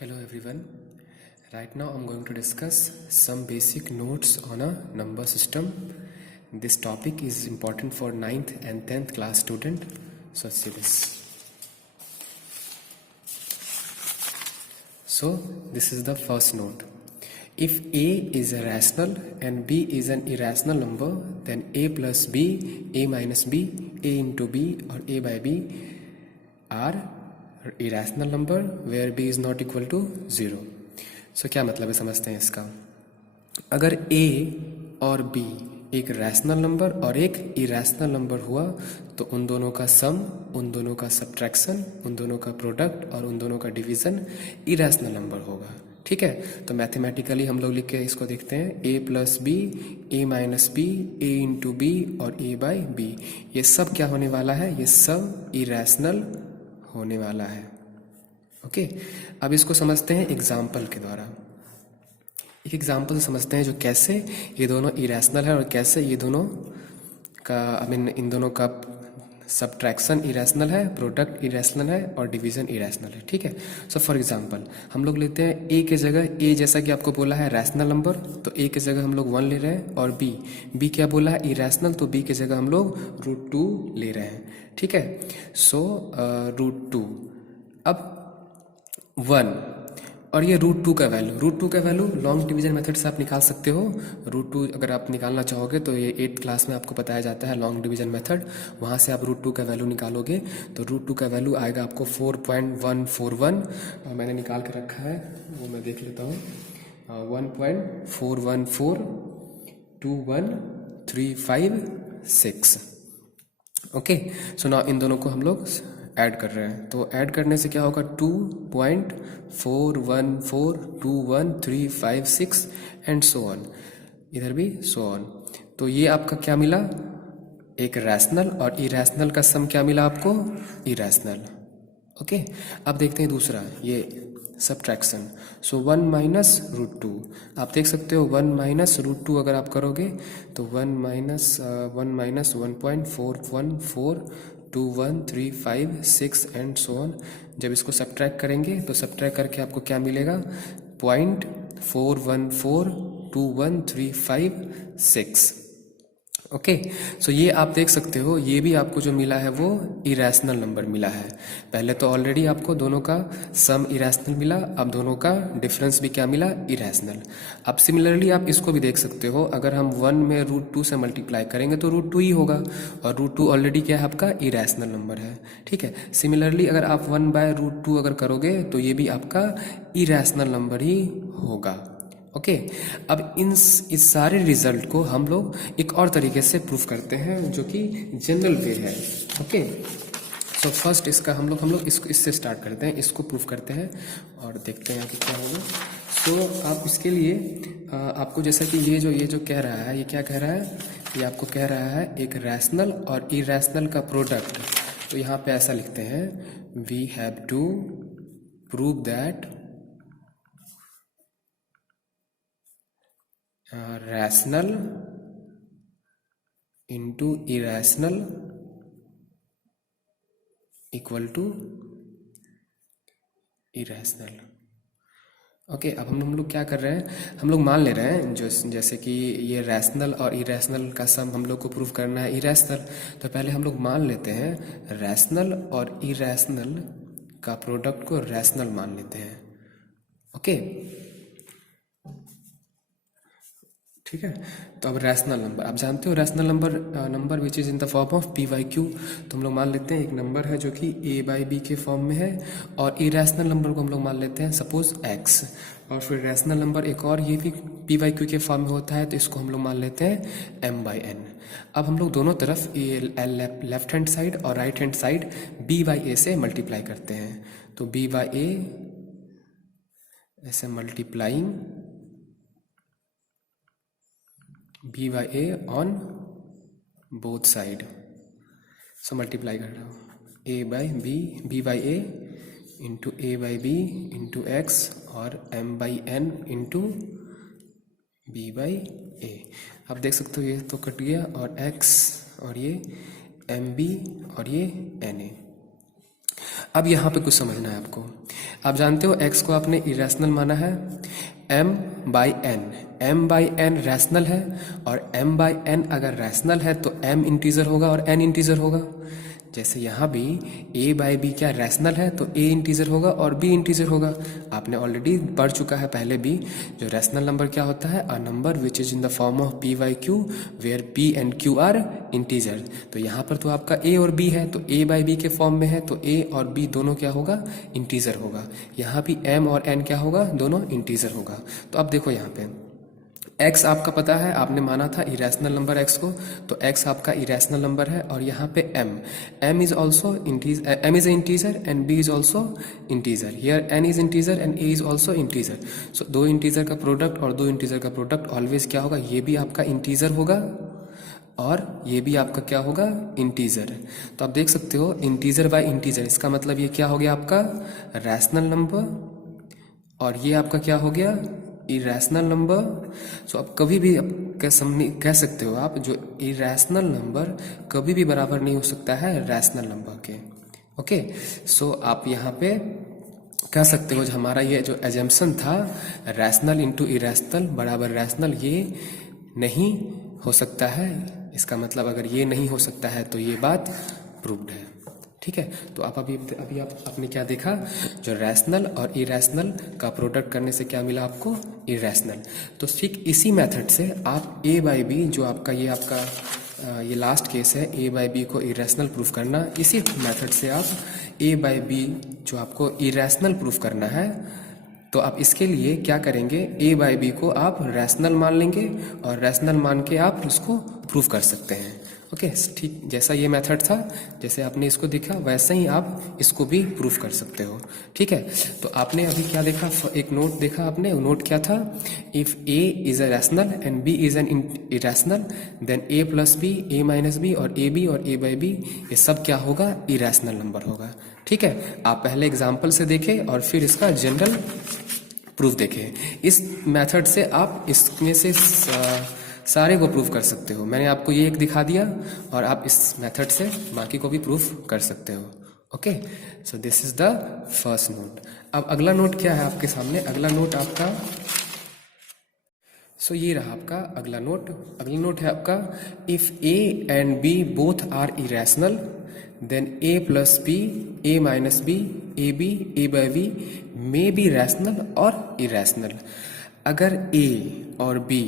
Hello everyone. Right now I'm going to discuss some basic notes on a number system. This topic is important for 9th and 10th class student. So let's see this. So this is the first note. If A is a rational and B is an irrational number, then A plus B, A minus B, A into B or A by B are irrational number where B is not equal to 0. So क्या मतलब है समझते हैं इसका. अगर A और B एक rational number और एक इरेशनल नंबर हुआ तो उन दोनों का सम, उन दोनों का सब्ट्रैक्शन, उन दोनों का प्रोडक्ट और उन दोनों का डिवीज़न इरेशनल नंबर होगा. ठीक है, तो मैथमेटिकली हम लोग लिख के इसको देखते हैं. A plus b, A minus b, A into b और A बाई बी, ये सब क्या होने वाला है? ये सब इरेशनल होने वाला है. ओके, अब इसको समझते हैं एग्जाम्पल के द्वारा. एक एग्जाम्पल से समझते हैं जो कैसे ये दोनों इरेशनल है और कैसे ये दोनों का इन दोनों का सब्ट्रैक्शन इरेशनल है, प्रोडक्ट इरेशनल है और डिवीजन इरेशनल है. ठीक है, सो फॉर एग्जांपल हम लोग लेते हैं ए के जगह, ए जैसा कि आपको बोला है रैशनल नंबर, तो ए के जगह हम लोग 1 ले रहे हैं. और बी क्या बोला है? इरेशनल, तो बी के जगह हम लोग √2 ले रहे हैं. ठीक है, सो √2. अब 1 और ये √2 का वैल्यू लॉन्ग डिवीजन मेथड से आप निकाल सकते हो. √2 अगर आप निकालना चाहोगे तो ये 8th क्लास में आपको बताया जाता है लॉन्ग डिवीजन मेथड. वहाँ से आप √2 का वैल्यू निकालोगे तो √2 का वैल्यू आएगा आपको 4.141. मैंने निकाल के रखा है, वो मैं देख लेता हूँ. 1.41421356. ओके, सो नाउ इन दोनों को हम लोग ऐड कर रहे हैं. तो ऐड करने से क्या होगा? 2.41421356 एंड सो ऑन. इधर भी सो ऑन. तो ये आपका क्या मिला? एक रैशनल और इरेशनल का सम क्या मिला आपको? इरेशनल. ओके, अब देखते हैं दूसरा, ये सब्ट्रैक्शन. सो 1 माइनस √2. आप देख सकते हो 1 माइनस √2 अगर आप करोगे तो 1 माइनस 1.4141421356 एंड सो ऑन. जब इसको सब्ट्रैक्ट करेंगे तो सब्ट्रैक्ट करके आपको क्या मिलेगा? 0.41421356. ओके, सो ये आप देख सकते हो, ये भी आपको जो मिला है वो इरेशनल नंबर मिला है. पहले तो ऑलरेडी आपको दोनों का सम इरेशनल मिला, अब दोनों का डिफरेंस भी क्या मिला? इरेशनल. अब सिमिलरली आप इसको भी देख सकते हो, अगर हम 1 में √2 से मल्टीप्लाई करेंगे तो √2 ही होगा, और √2 ऑलरेडी क्या है आपका? इरेशनल नंबर है. ठीक है, सिमिलरली अगर आप 1/√2 अगर करोगे तो ये भी आपका इरेशनल नंबर ही होगा. ओके, अब इस सारे रिजल्ट को हम लोग एक और तरीके से प्रूफ करते हैं जो कि जनरल वे है. ओके, सो फर्स्ट इसका हम लोग इससे स्टार्ट करते हैं, इसको प्रूफ करते हैं और देखते हैं कि क्या होगा. सो आप इसके लिए आपको जैसा कि ये जो कह रहा है, ये क्या कह रहा है? ये आपको कह रहा है एक रैशनल और इरेशनल का प्रोडक्ट. तो यहाँ पे ऐसा लिखते हैं, we have to prove that rational into irrational equal to irrational. Okay, अब हम लोग क्या कर रहे हैं? हम लोग मान ले रहे हैं जैसे कि ये रैशनल और इरेशनल का सम हम लोग को प्रूफ करना है इरेशनल. तो पहले हम लोग मान लेते हैं रैशनल और इरेशनल का प्रोडक्ट को रैशनल मान लेते हैं. ओके, ठीक है, तो अब रैशनल नंबर आप जानते हो, rational number which is in the form of p/q. तो हम लोग मान लेते हैं एक नंबर है जो कि a/b के फॉर्म में है, और इरेशनल नंबर को हम लोग मान लेते हैं सपोज x. और फिर रैशनल नंबर एक और ये भी p/q के फॉर्म में होता है, तो इसको हम लोग मान लेते हैं m/n. अब हम लोग दोनों तरफ लेफ्ट हैंड साइड और राइट हैंड साइड b/a से मल्टीप्लाई करते हैं. तो b/a ऐसे multiplying b/a on both side. So multiply कर रहा हूँ a/b, b/a into a/b into x और m/n इंटू b/a. आप देख सकते हो ये तो कट गया, और x और ये mb और ये na. अब यहाँ पे कुछ समझना है आपको। आप जानते हो x को आपने इरेशनल माना है, m बाई n रैशनल है, और m बाई n अगर रैशनल है तो m इंटीजर होगा और n इंटीजर होगा। जैसे यहाँ भी a बाई b क्या रैशनल है तो a इंटीजर होगा और b इंटीजर होगा। आपने ऑलरेडी पढ़ चुका है पहले भी, जो रैशनल नंबर क्या होता है, a number which is in the form of p by q where p and q are integer. तो यहाँ पर तो आपका a और b है, तो a बाई b के फॉर्म में है, तो a और b दोनों क्या होगा, इंटीजर होगा। यहाँ भी m और n क्या होगा, दोनों इंटीजर होगा। तो अब देखो यहाँ पे x आपका पता है, आपने माना था इरेशनल नंबर x को, तो x आपका इरेशनल नंबर है। और यहाँ पे m is also m is integer and b is also integer. Here n is integer and a is also integer. So दो इंटीजर का प्रोडक्ट और दो इंटीजर का प्रोडक्ट ऑलवेज क्या होगा, ये भी आपका इंटीजर होगा और ये भी आपका क्या होगा, इंटीजर। तो आप देख सकते हो इंटीजर बाय इंटीजर, इसका मतलब ये क्या हो गया आपका रैशनल नंबर, और ये आपका क्या हो गया इरेशनल नंबर। सो अब कभी भी कह सकते हो आप, जो इरेशनल नंबर कभी भी बराबर नहीं हो सकता है रैशनल नंबर के। ओके, सो आप यहाँ पे कह सकते हो जो हमारा ये जो एजम्पशन था रैशनल इंटू इरेशनल बराबर रैशनल, ये नहीं हो सकता है। इसका मतलब अगर ये नहीं हो सकता है तो ये बात प्रूव्ड है। ठीक है, तो आप अभी आपने क्या देखा, जो रैशनल और इरेशनल का प्रोडक्ट करने से क्या मिला आपको, इरेशनल। तो ठीक इसी मेथड से आप a बाई बी, जो आपका ये लास्ट केस है a बाई बी को इरेशनल प्रूफ करना, इसी मेथड से आप a बाई बी जो आपको इरेशनल प्रूफ करना है, तो आप इसके लिए क्या करेंगे, a बाई बी को आप रैशनल मान लेंगे और रैशनल मान के आप उसको प्रूफ कर सकते हैं। ओके, ठीक, जैसा ये मेथड था, जैसे आपने इसको देखा वैसे ही आप इसको भी प्रूफ कर सकते हो। ठीक है, तो आपने अभी क्या देखा, एक नोट देखा आपने, नोट क्या था, if a is a rational and b is an irrational then a plus b, a minus b और a b और a बाई b ये सब क्या होगा, इरेशनल नंबर होगा। ठीक है, आप पहले एग्जाम्पल से देखें और फिर इसका जनरल प्रूफ देखें। इस मेथड से आप इसमें से सारे को प्रूफ कर सकते हो। मैंने आपको ये एक दिखा दिया और आप इस मेथड से बाकी को भी प्रूफ कर सकते हो। Okay, so this is the first note. अब अगला नोट क्या है आपके सामने, अगला नोट आपका, सो ये रहा आपका अगला नोट। अगला नोट है आपका, if a and b both are irrational then a plus b, a minus b, a b, a by b may be rational और इरेशनल। अगर a और b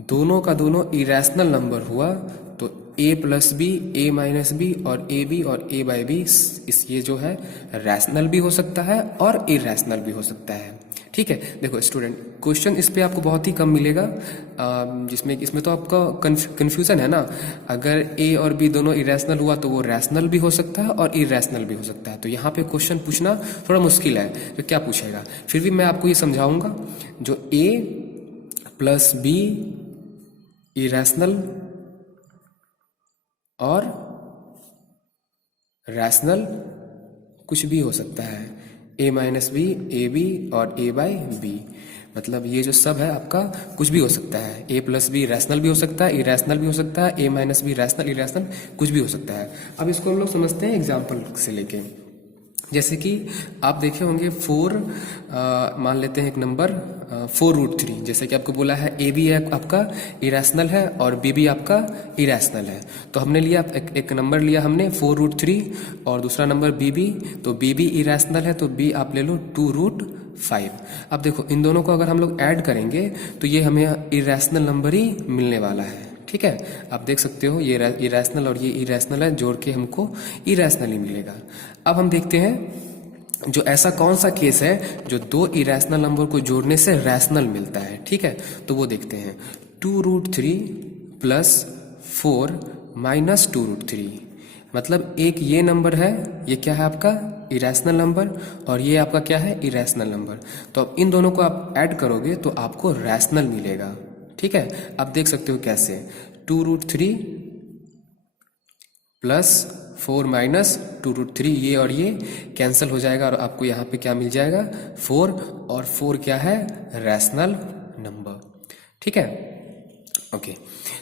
दोनों का दोनों इरेशनल नंबर हुआ तो a plus b, a minus B और a b और a बाई बी इस ये जो है रैशनल भी हो सकता है और इरेशनल भी हो सकता है। ठीक है, देखो स्टूडेंट, क्वेश्चन इस पे आपको बहुत ही कम मिलेगा, जिसमें इसमें तो आपका कंफ्यूजन है ना। अगर a और b दोनों इरेशनल हुआ तो वो रैशनल भी हो सकता है और इरेशनल भी हो सकता है। तो यहाँ पे क्वेश्चन पूछना थोड़ा मुश्किल है, तो क्या पूछेगा, फिर भी मैं आपको ये समझाऊंगा। जो a प्लस b इरेशनल और रैशनल कुछ भी हो सकता है, a minus b, a b और a बाई बी, मतलब ये जो सब है आपका कुछ भी हो सकता है। a प्लस बी रैशनल भी हो सकता है, इरेशनल भी हो सकता है, a minus B rational, irrational कुछ भी हो सकता है। अब इसको हम लोग समझते हैं एग्जाम्पल से लेके। जैसे कि आप देखे होंगे 4 मान लेते हैं एक नंबर 4√3, जैसे कि आपको बोला है ए बी आपका इरेशनल है और बी भी आपका इरेशनल है। तो हमने लिया एक नंबर लिया हमने 4√3 और दूसरा नंबर बी बी, तो बी भी इरेशनल है तो बी आप ले लो 2√5। अब देखो इन दोनों को अगर हम लोग ऐड करेंगे तो ये हमें इरेशनल नंबर ही मिलने वाला है। ठीक है, आप देख सकते हो ये इरेशनल और ये इरेशनल है, जोड़ के हमको इरेशनल ही मिलेगा। अब हम देखते हैं जो ऐसा कौन सा केस है जो दो इरेशनल नंबर को जोड़ने से रैशनल मिलता है। ठीक है, तो वो देखते हैं। 2√3 प्लस 4 माइनस 2√3, मतलब एक ये नंबर है, ये क्या है आपका इरेशनल नंबर, और ये आपका क्या है इरेशनल नंबर। तो अब इन दोनों को आप ऐड करोगे तो आपको रैशनल मिलेगा। ठीक है, आप देख सकते हो कैसे, 2√3 प्लस 4 माइनस 2√3, ये और ये कैंसिल हो जाएगा और आपको यहाँ पे क्या मिल जाएगा 4, और 4 क्या है रैशनल नंबर। ठीक है, ओके,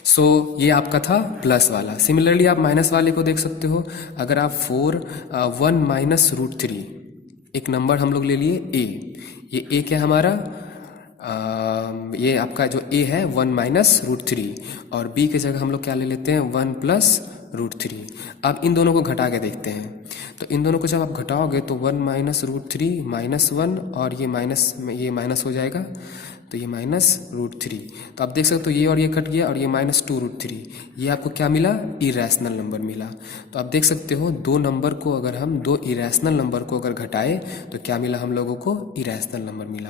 सो ये आपका था प्लस वाला। सिमिलरली आप माइनस वाले को देख सकते हो। अगर आप 1 माइनस रूट 3, एक नंबर हम लोग ले लिए ए, ये ए क्या है हमारा, ये आपका जो ए है 1 माइनस रूट 3, और बी की जगह हम लोग क्या ले लेते हैं 1 प्लस रूट 3। अब इन दोनों को घटा के देखते हैं, तो इन दोनों को जब आप घटाओगे तो 1 माइनस रूट 3 माइनस 1, और ये माइनस हो जाएगा, तो ये माइनस रूट 3। तो आप देख सकते हो ये और ये कट गया, और ये माइनस 2 रूट 3, ये आपको क्या मिला, इरेशनल नंबर मिला। तो आप देख सकते हो दो नंबर को अगर हम, दो इरेशनल नंबर को अगर घटाए तो क्या मिला हम लोगों को, इरेशनल नंबर मिला।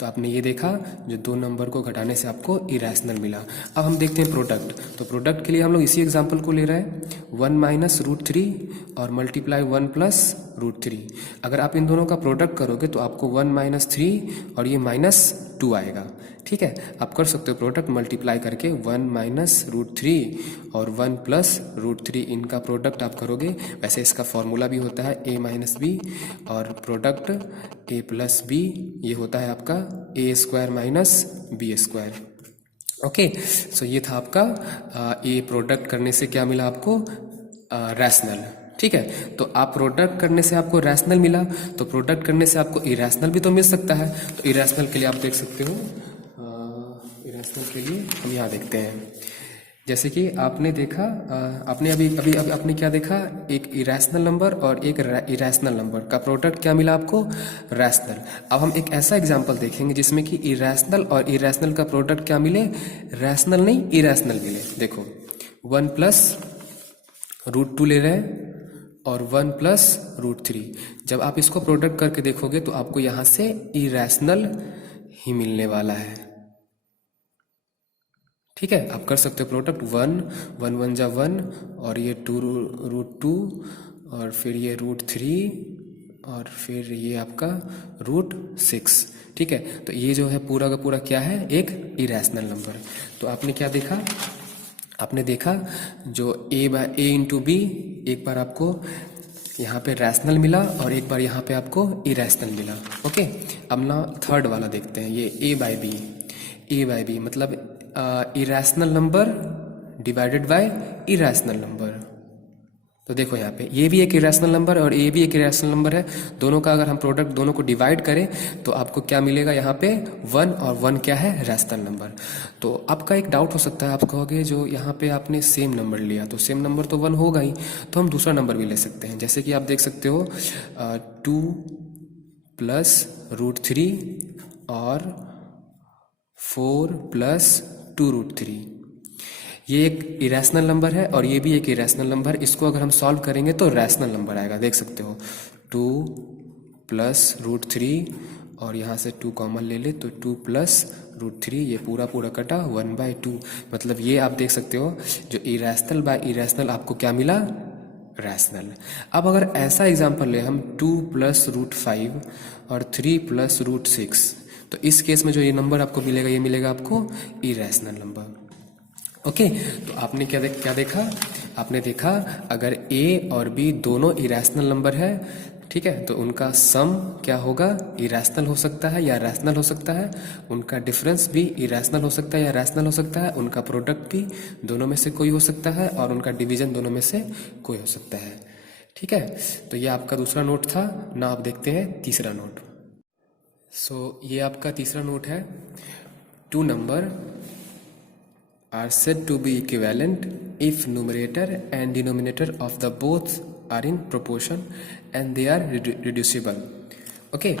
तो आपने ये देखा, जो दो नंबर को घटाने से आपको इरेशनल मिला। अब हम देखते हैं प्रोडक्ट। तो प्रोडक्ट के लिए हम लोग इसी एग्जाम्पल को ले रहे हैं, 1 माइनस रूट 3 और मल्टीप्लाई 1 प्लस रूट 3। अगर आप इन दोनों का प्रोडक्ट करोगे तो आपको 1 माइनस 3 और ये माइनस 2 आएगा। ठीक है, आप कर सकते हो प्रोडक्ट मल्टीप्लाई करके 1 माइनस रूट 3 और 1 प्लस रूट 3, इनका प्रोडक्ट आप करोगे। वैसे इसका फॉर्मूला भी होता है a माइनस बी, और प्रोडक्ट a प्लस बी ये होता है आपका a square minus B square. Okay, so ये था आपका ए प्रोडक्ट करने से क्या मिला आपको, रैशनल। ठीक है, तो आप प्रोडक्ट करने से आपको रैशनल मिला, तो प्रोडक्ट करने से आपको इरेशनल भी तो मिल सकता है। तो इरेशनल के लिए आप देख सकते हो, इरेशनल के लिए हम यहाँ देखते हैं, जैसे कि आपने देखा, आपने अभी आपने क्या देखा, एक इरेशनल नंबर और एक इरेशनल नंबर का प्रोडक्ट क्या मिला आपको, रैशनल। अब हम एक ऐसा एग्जांपल देखेंगे जिसमें कि इरेशनल और इरेशनल का प्रोडक्ट क्या मिले, रैशनल नहीं इरेशनल मिले। देखो 1 प्लस रूट 2 ले रहे हैं और 1 प्लस रूट 3। जब आप इसको प्रोडक्ट करके देखोगे तो आपको यहां से इरेशनल ही मिलने वाला है। ठीक है, आप कर सकते हो प्रोडक्ट 1 1 जा 1, और ये 2 रूट 2, और फिर ये रूट 3, और फिर ये आपका रूट 6। ठीक है, तो ये जो है पूरा का पूरा क्या है, एक इरेशनल नंबर। तो आपने क्या देखा, आपने देखा जो a इंटू बी, एक बार आपको यहाँ पे रैशनल मिला और एक बार यहाँ पे आपको इरेशनल मिला। ओके, अब ना थर्ड वाला देखते हैं, ये a बाई बी मतलब irrational number divided by irrational number. तो देखो यहाँ पे ये भी एक इरेशनल नंबर और ये भी एक इरेशनल नंबर है, दोनों का अगर हम प्रोडक्ट दोनों को डिवाइड करें तो आपको क्या मिलेगा, यहाँ पे 1 और 1 क्या है, रैशनल नंबर। तो आपका एक डाउट हो सकता है, आप कहोगे जो यहाँ पे आपने सेम नंबर लिया तो सेम नंबर तो 1 होगा ही, तो हम दूसरा नंबर भी ले सकते हैं। जैसे कि आप देख सकते हो 2 प्लस रूट 3 और 4 प्लस 2 रूट 3। ये एक इरेशनल नंबर है और ये भी एक इरेशनल नंबर। इसको अगर हम सॉल्व करेंगे तो रैशनल नंबर आएगा। देख सकते हो 2 प्लस रूट 3 और यहाँ से 2 कॉमन ले ले तो 2 प्लस रूट 3, ये पूरा पूरा कटा 1/2। मतलब ये आप देख सकते हो जो इरेशनल बाय इरेशनल आपको क्या मिला, रैशनल। अब अगर ऐसा एग्जाम्पल ले हम 2 प्लस रूट 5 और 3 प्लस रूट 6, तो इस केस में जो ये नंबर आपको मिलेगा, ये मिलेगा आपको इरेशनल नंबर। ओके, तो आपने क्या देखा, आपने देखा अगर a और b दोनों इरेशनल नंबर है, ठीक है, तो उनका सम क्या होगा, इरेशनल हो सकता है या रैशनल हो सकता है। उनका डिफरेंस भी इरेशनल हो सकता है या रैशनल हो सकता है। उनका प्रोडक्ट भी दोनों में से कोई हो सकता है और उनका डिवीजन दोनों में से कोई हो सकता है। ठीक है, तो ये आपका दूसरा नोट था ना। आप देखते हैं तीसरा नोट। सो ये आपका तीसरा नोट है, 2 number are said to be equivalent if numerator and denominator of the both are in proportion and they are reducible. Okay,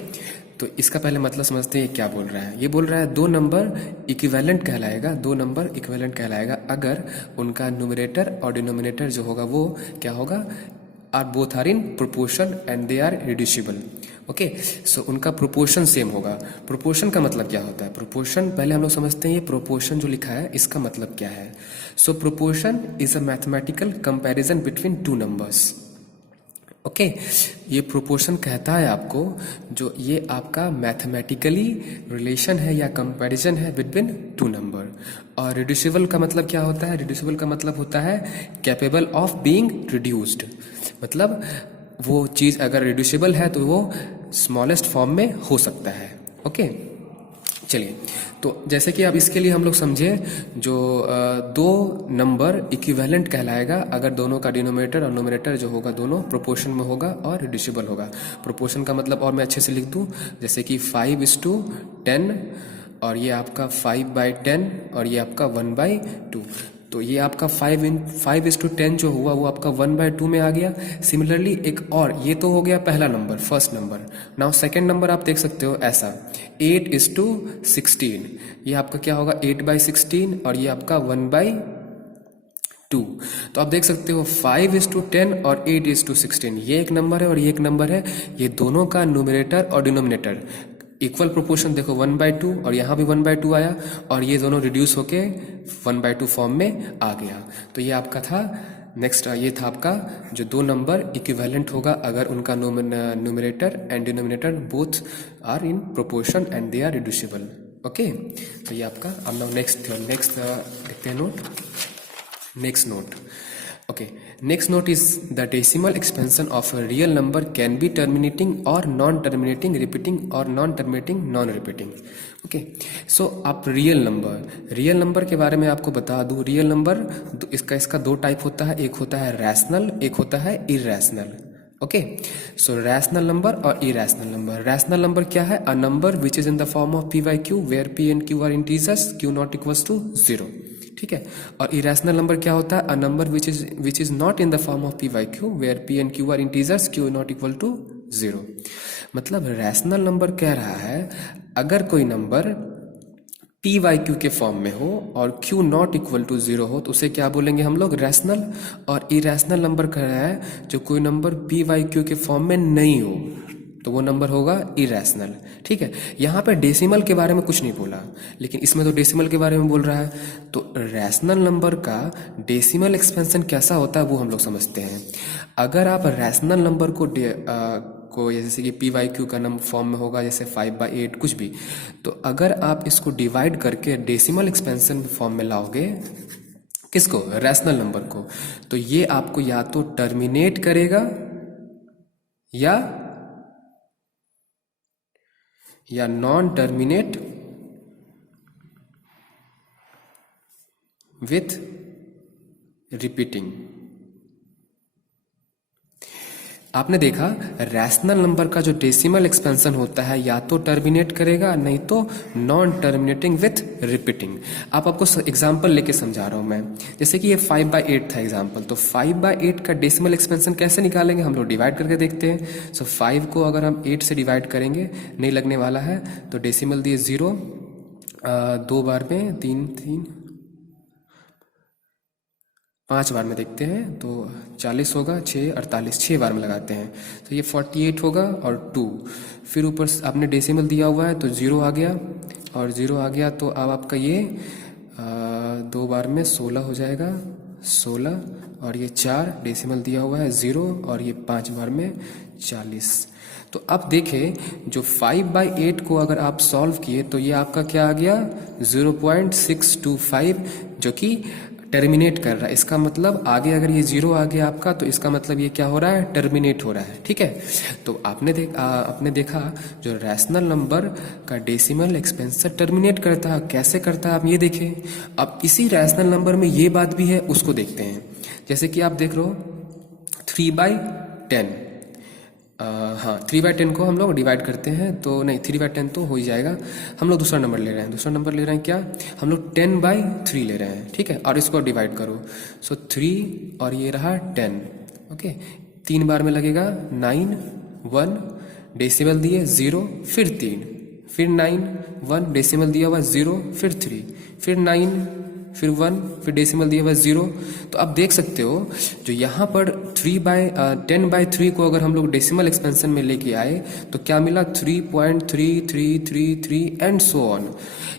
तो इसका पहले मतलब समझते हैं क्या बोल रहा है। ये बोल रहा है दो नंबर इक्विवेलेंट कहलाएगा, दो नंबर इक्विवेलेंट कहलाएगा अगर उनका न्यूमरेटर और डिनोमिनेटर जो होगा वो क्या होगा, are both are in proportion and they are reducible. Okay, so उनका प्रोपोर्शन सेम होगा। प्रोपोर्शन का मतलब क्या होता है, प्रोपोर्शन पहले हम लोग समझते हैं ये प्रोपोर्शन जो लिखा है इसका मतलब क्या है। So proportion is a mathematical comparison between 2 numbers. Okay, ये प्रोपोर्शन कहता है आपको जो ये आपका मैथमेटिकली रिलेशन है या कंपैरिजन है बिटवीन 2 नंबर। और रिड्यूसिबल का मतलब क्या होता है, रिड्यूसिबल का मतलब होता है कैपेबल ऑफ बीइंग रिड्यूस्ड। मतलब वो चीज अगर रिड्यूसिबल है तो वो स्मॉलेस्ट फॉर्म में हो सकता है। ओके, चलिए, तो जैसे कि अब इसके लिए हम लोग समझे, जो दो नंबर इक्विवेलेंट कहलाएगा अगर दोनों का डिनोमिनेटर और नोमिनेटर जो होगा दोनों प्रोपोर्शन में होगा और रिड्यूसिबल होगा। प्रोपोर्शन का मतलब और मैं अच्छे से लिख दूं, जैसे कि 5:10 और ये आपका 5/10 और ये आपका 1/2। तो ये आपका 5:10 जो हुआ वो आपका 1/2 में आ गया। सिमिलरली एक और, ये तो हो गया पहला number, first number. Now second number आप देख सकते हो ऐसा 8:16, ये आपका क्या होगा 8/16 और ये आपका 1/2। तो आप देख सकते हो 5:10 और 8:16, ये एक नंबर है और ये एक नंबर है। ये दोनों का न्यूमरेटर और डिनोमिनेटर इक्वल प्रोपोर्शन देखो 1/2 और यहाँ भी 1/2 आया और ये दोनों रिड्यूस होके 1/2 फॉर्म में आ गया। तो ये आपका था नेक्स्ट, ये था आपका जो दो नंबर इक्विवेलेंट होगा अगर उनका numerator and denominator both are in proportion and they are reducible. Okay, तो ये आपका। अब नाउ नेक्स्ट देखते हैं note, next note. Okay, next note is the decimal expansion of a real number can be terminating or non-terminating, repeating or non-terminating, non-repeating. Okay, so आप real number के बारे में आपको बता दूं, रियल नंबर इसका दो टाइप होता है, एक होता है रैशनल, एक होता है irrational. Okay, so rational number और इरेशनल नंबर। रैशनल नंबर क्या है? A number which is in the form of p by q where p and q are integers, q not equals to 0। ठीक है, और irrational number क्या होता है? A number which is not in the form of p by q where p and q are integers, q not equal to 0। मतलब rational number कह रहा है अगर कोई नंबर पी वाई क्यू के फॉर्म में हो और क्यू नॉट इक्वल टू 0 हो तो उसे क्या बोलेंगे हम लोग? रैशनल। और इरेशनल नंबर कह रहा है जो कोई नंबर पी वाई क्यू के फॉर्म में नहीं हो तो वो नंबर होगा इरेशनल। ठीक है, यहाँ पे डेसिमल के बारे में कुछ नहीं बोला, लेकिन इसमें तो डेसिमल के बारे में बोल रहा है। तो रैशनल नंबर का डेसिमल एक्सपेंशन कैसा होता है वो हम लोग समझते हैं। अगर आप रैशनल नंबर को जैसे कि पी वाई क्यू का नंबर फॉर्म में होगा जैसे 5/8 कुछ भी, तो अगर आप इसको डिवाइड करके डेसिमल एक्सपेंशन फॉर्म में लाओगे, किसको? रैशनल नंबर को, तो ये आपको या तो टर्मिनेट करेगा या नॉन टर्मिनेट विथ रिपीटिंग। आपने देखा रैशनल नंबर का जो डेसिमल एक्सपेंशन होता है या तो टर्मिनेट करेगा नहीं तो नॉन टर्मिनेटिंग विथ रिपीटिंग। आपको एग्जांपल लेके समझा रहा हूं मैं, जैसे कि ये 5/8 था एग्जांपल, तो 5/8 का डेसिमल एक्सपेंशन कैसे निकालेंगे? हम लोग डिवाइड करके देखते हैं। सो 5 को अगर हम 8 से डिवाइड करेंगे नहीं लगने वाला है, तो डेसिमल दिए 0, 2 बार में 3 5 बार में देखते हैं तो 40 होगा, 6 48, 6 बार में लगाते हैं तो ये 48 होगा और 2, फिर ऊपर आपने डेसिमल दिया हुआ है तो 0 आ गया और 0 आ गया, तो अब आपका ये 2 बार में 16 हो जाएगा, 16 और ये 4 डेसिमल दिया हुआ है 0 और ये 5 बार में 40। तो अब देखें जो 5/8 को अगर आप सॉल्व किए तो ये आपका क्या आ गया 0.625 जो कि टर्मिनेट कर रहा है। इसका मतलब आगे अगर ये 0 आ गया आपका तो इसका मतलब ये क्या हो रहा है? टर्मिनेट हो रहा है। ठीक है, तो आपने देखा जो रैशनल नंबर का डेसिमल एक्सपेंशन टर्मिनेट करता है। कैसे करता है आप ये देखें। अब इसी रैशनल नंबर में ये बात भी है, उसको देखते हैं। जैसे कि आप देख रहे हो 3/10, हाँ 3/10 को हम लोग डिवाइड करते हैं तो नहीं 3/10 तो हो ही जाएगा। हम लोग दूसरा नंबर ले रहे हैं, दूसरा नंबर ले रहे हैं क्या? हम लोग 10/3 ले रहे हैं। ठीक है, और इसको डिवाइड करो, सो 3 और ये रहा 10। ओके, 3 बार में लगेगा 9, 1 डेसिमल दिए 0, फिर 3, फिर 9, 1 डेसिमल दिया हुआ 0, फिर 3, फिर 9, फिर 1, फिर डेसिमल दिया हुआ 0। तो आप देख सकते हो जो यहाँ पर 10/3 को अगर हम लोग डेसिमल एक्सपेंशन में लेके आए तो क्या मिला 3.3333 एंड सो ऑन।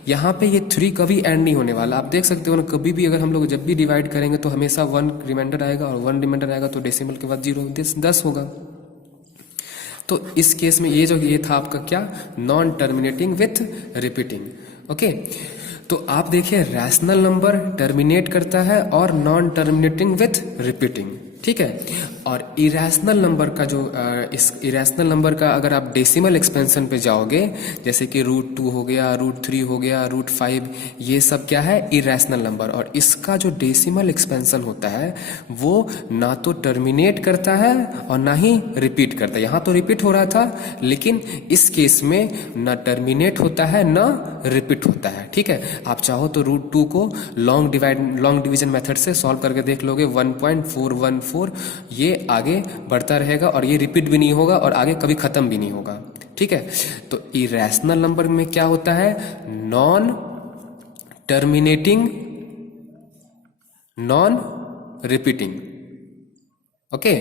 यहाँ पे ये 3 कभी एंड नहीं होने वाला। आप देख सकते हो ना, कभी भी अगर हम लोग जब भी डिवाइड करेंगे तो हमेशा 1 रिमाइंडर आएगा और 1 रिमाइंडर आएगा तो डेसिमल के बाद 0 10 होगा। तो इस केस में ये था आपका क्या? Non terminating with repeating. Okay, तो आप देखिए रैशनल नंबर टर्मिनेट करता है और नॉन टर्मिनेटिंग विथ रिपीटिंग। ठीक है। और इरेशनल नंबर का जो इस इरेशनल नंबर का अगर आप डेसिमल एक्सपेंशन पे जाओगे, जैसे कि √2 हो गया, √3 हो गया, √5, ये सब क्या है, इरेशनल नंबर। और इसका जो डेसिमल एक्सपेंशन होता है वो ना तो टर्मिनेट करता है और ना ही रिपीट करता है। यहाँ तो रिपीट हो रहा था, लेकिन इस केस में ना टर्मिनेट होता है ना रिपीट होता है। ठीक है, आप चाहो तो √2 को लॉन्ग डिवीजन मेथड से सॉल्व करके देख लोगे, 1.414, ये आगे बढ़ता रहेगा और ये रिपीट भी नहीं होगा और आगे कभी खत्म भी नहीं होगा। ठीक है, तो इरेशनल नंबर में क्या होता है, non terminating, non repeating. Okay,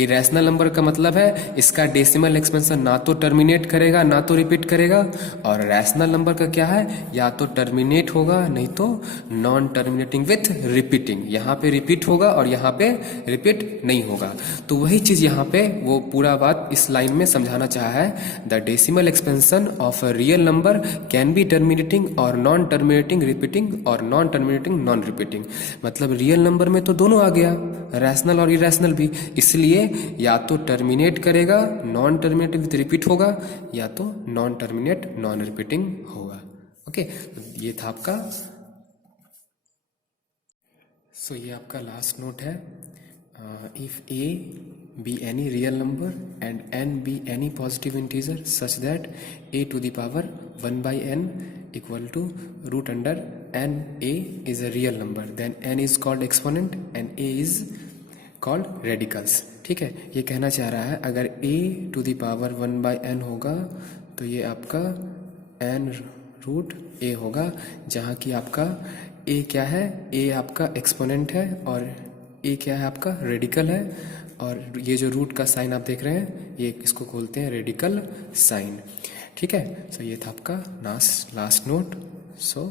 irrational number का मतलब है इसका डेसिमल एक्सपेंशन ना तो टर्मिनेट करेगा ना तो रिपीट करेगा। और रैशनल नंबर का क्या है, या तो टर्मिनेट होगा नहीं तो नॉन टर्मिनेटिंग विथ रिपीटिंग। यहाँ पे रिपीट होगा और यहाँ पे रिपीट नहीं होगा। तो वही चीज यहाँ पे वो पूरा बात इस लाइन में समझाना चाहा है, the decimal expansion of a real number can be terminating और नॉन टर्मिनेटिंग रिपीटिंग और नॉन टर्मिनेटिंग नॉन रिपीटिंग। मतलब रियल नंबर में तो दोनों आ गया, रैशनल और इरेशनल भी, इसलिए या तो टर्मिनेट करेगा नॉन टर्मिनेटिंग विथ रिपीट होगा, या तो नॉन टर्मिनेट नॉन रिपीटिंग होगा। ओके, ये था आपका। सो ये आपका लास्ट नोट है। If a b any real number and n be any positive integer such that a to the power 1/n equal to √n a is a real number, then n is called exponent and a is called radicals। ठीक है, ये कहना चाह रहा है अगर a to the power 1/n होगा तो ये आपका n√a होगा, जहाँ की आपका a क्या है, a आपका एक्सपोनेंट है और a क्या है आपका रेडिकल है। और ये जो रूट का साइन आप देख रहे हैं, ये इसको बोलते हैं रेडिकल साइन। ठीक है, सो ये था आपका लास्ट नोट। सो